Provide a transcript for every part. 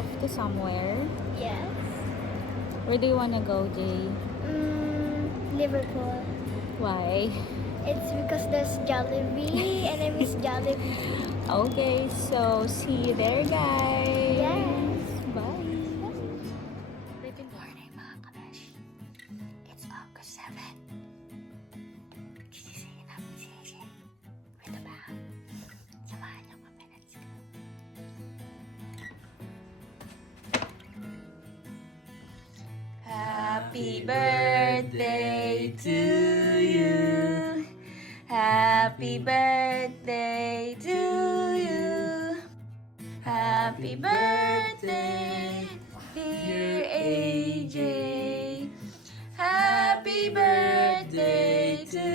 off to somewhere? Yes. Where do you wanna go, Jay? Liverpool. Why? It's because there's Jollibee and I miss Jollibee. Okay, so see you there, guys. Yes. Bye. Good morning, mga kabesh. It's August 7. Gisisingin namin si AJ with the bag. Samahan niyo kami. Let's go. Happy birthday to you. Happy birthday to you. Happy birthday, dear AJ. Happy birthday to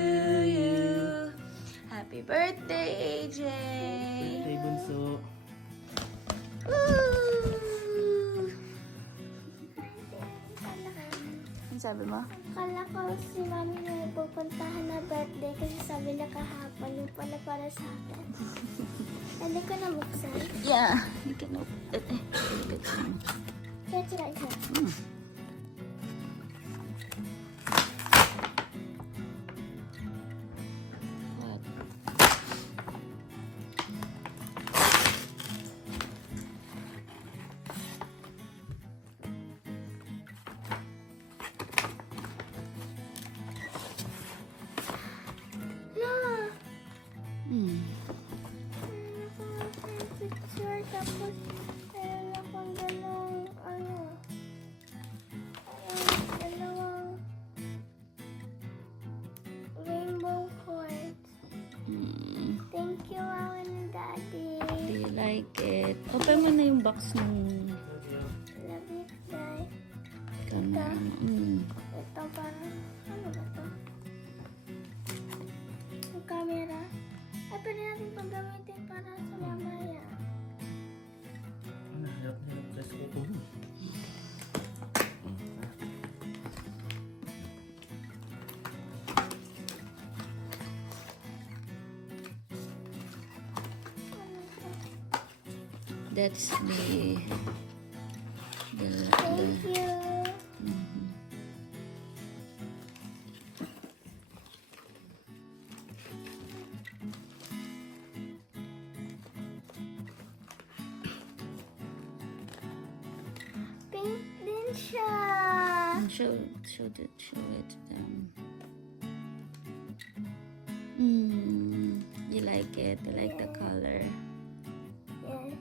you. Happy birthday, AJ. Birthday, bunso. Woo! Ano sabi mo? Akala ko si mami na pupuntahan na birthday kasi sabi niya kahapon yung pala para sa akin. Hindi ko na buksan. Yeah, you can open it. Let's try it. What? No! Hmm. Meron akong picture tapos meron akong dalawang dalawang rainbow hearts. Hmm. Thank you, Mom and Daddy. Do you like it? Open mo na yung box ng Love you, guys. camera. Hmm. Ito parang, ano ba to? Yung camera. Ay, pwede natin paggamitin para sa mamaya. Nahanap niya ng press ko. That's the Thank you. Mhm. Pink din siya. Show it to them. Hmm. You like it? You like the color? Yes.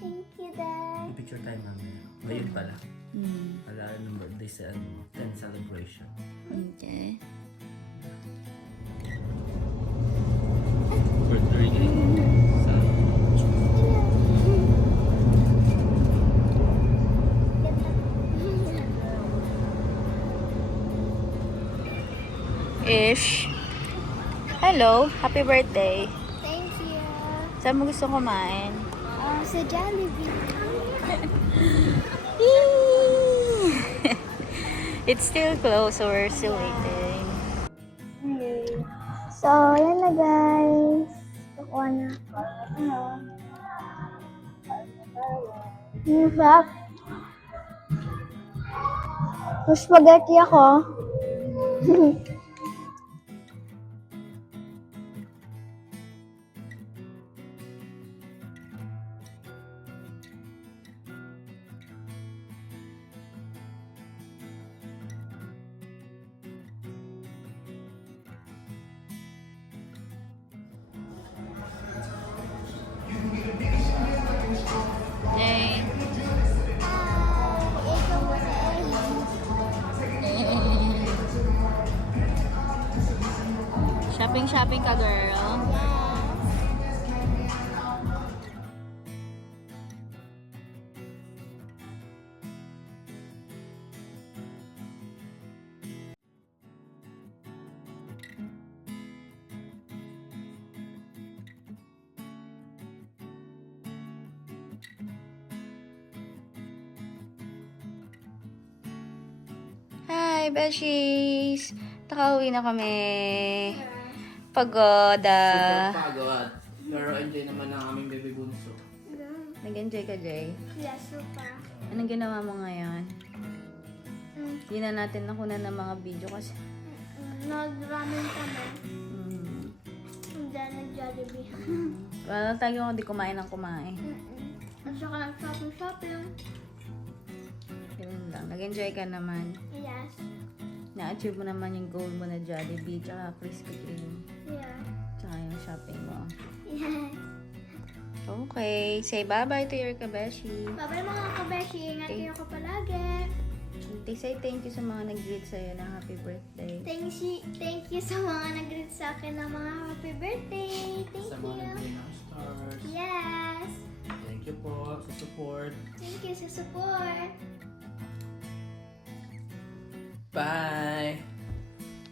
Thank you, Dad. Picture time namin. Ngayon pala. Hmm. Alala ng birthday sa 10 celebration. Okay. Birthday sa Ish. Hello. Happy birthday. Thank you. Saan mo gusto kumain? Sa Jollibee. It's still closed, so we're still waiting. So, yan na guys. Kukuha na ako. Yung sarap. May spaghetti ako. Yay. Ikaw mo na Shopping ka, girl. Hi, Beshies! Nakauwi na kami. Pagod. super pagod. Pero enjoy naman ang aming baby bunso. Nag-enjoy ka, Jay? Yes, super. Anong ginawa mo ngayon? Mm. Hindi na natin nakunan ng mga video kasi. Nag-ramen kami. Mm. And then, nag-Jollibee. Wala tayo kung di kumain ng kumain. At saka nag-shopping. Ganun lang. Nag-enjoy ka naman. Yes. Na-achieve mo naman yung goal mo na Jollibee, tsaka Krispy Kreme, Yeah. tsaka yung shopping mo. Yeah. Okay. Say bye-bye to your kabeshi. Bye-bye mga kabeshi. Ingat Okay. kayo ko palagi. Say thank you sa mga nag-greet sa'yo ng happy birthday. Thank you sa mga nag-greet sa akin ng mga happy birthday. Thank Sa mga you. nagbigay ng stars. Yes. Thank you po sa support. Thank you sa support. Bye!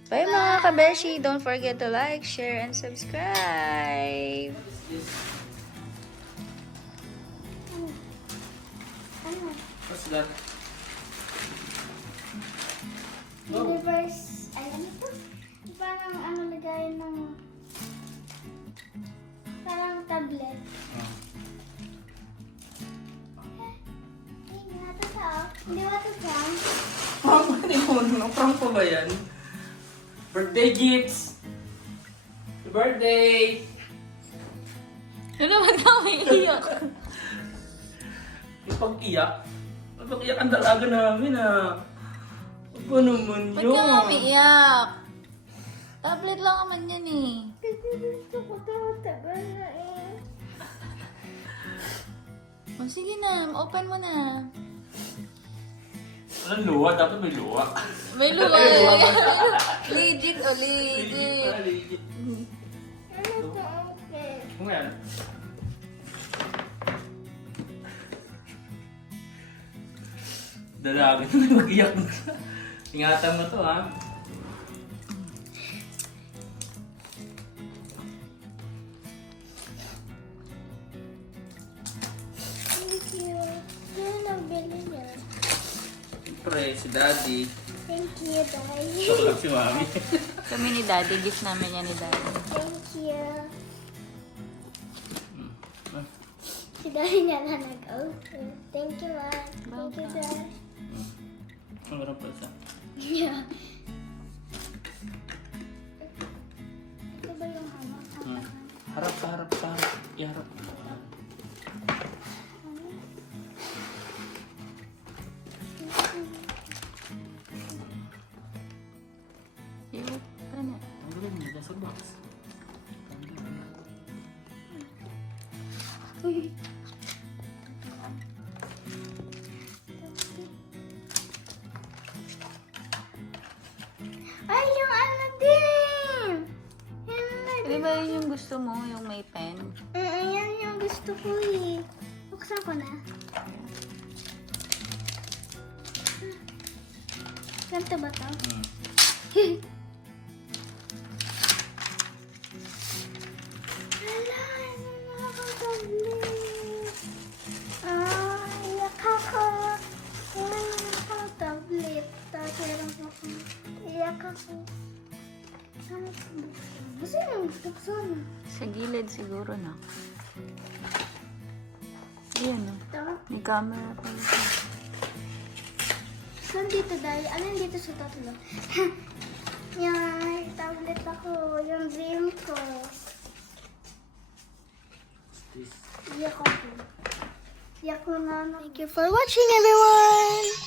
Bye mga kabeshi! Don't forget to like, share, and subscribe! Ano? What's that? Universe. Ay, ano to? Parang ano lagayan ng... Parang tablet. Oh. Hindi nga to tao. Hindi ba to prank? Prank ba yun? Prank pa ba yan? Birthday gifts! Happy birthday! Ano naman ka may iyak? Ipag-iyak? Ipag-iyak ang dalaga namin ah. Ano naman Ba't yun? ka nga umiiyak? Tablet lang naman yan eh. Kasi gusto ko to matagal na eh. O sige na, open mo na. Walang luwa, dapat may luwa. May luwa eh. Legit o legit. Legit. Ano to? Okay. Kung yan. Dalaga na mag-iyak mo. Ingatan mo to ha. Thank you. Sino nagbili niya? Siyempre, si Daddy. Thank you, Daddy. Ito lang si Mami. Kami ni Daddy, gift namin yan ni Daddy. Thank you. Si Daddy niya na nag-open. Thank you, Ma. Thank you, Dad. Ang harap pa isa. Yeah. Ito ba yung hamak? Harap pa, harap pa. Iharap. Ano? Ang galing mo, nasa box. Uy. Ay, yung ano din! Yan na Di ba yun yung gusto mo, yung may pen? yan yung gusto ko eh. Buksan ko na. Ganito ba to? Hala, ano na ako tablet? Iyak ako. Ano ako tablet? Tapos meron po ako. Iyak ako. Ano ito buksan? Gusto yung buksan. Sa gilid siguro na. Ayan o. Ito. May camera pa ito. Saan dito dahil? Ano yung dito sa tatlo? Yan, tablet ako. Yung dream ko. Iyak ako. Iyak ko na. Thank you for watching, everyone!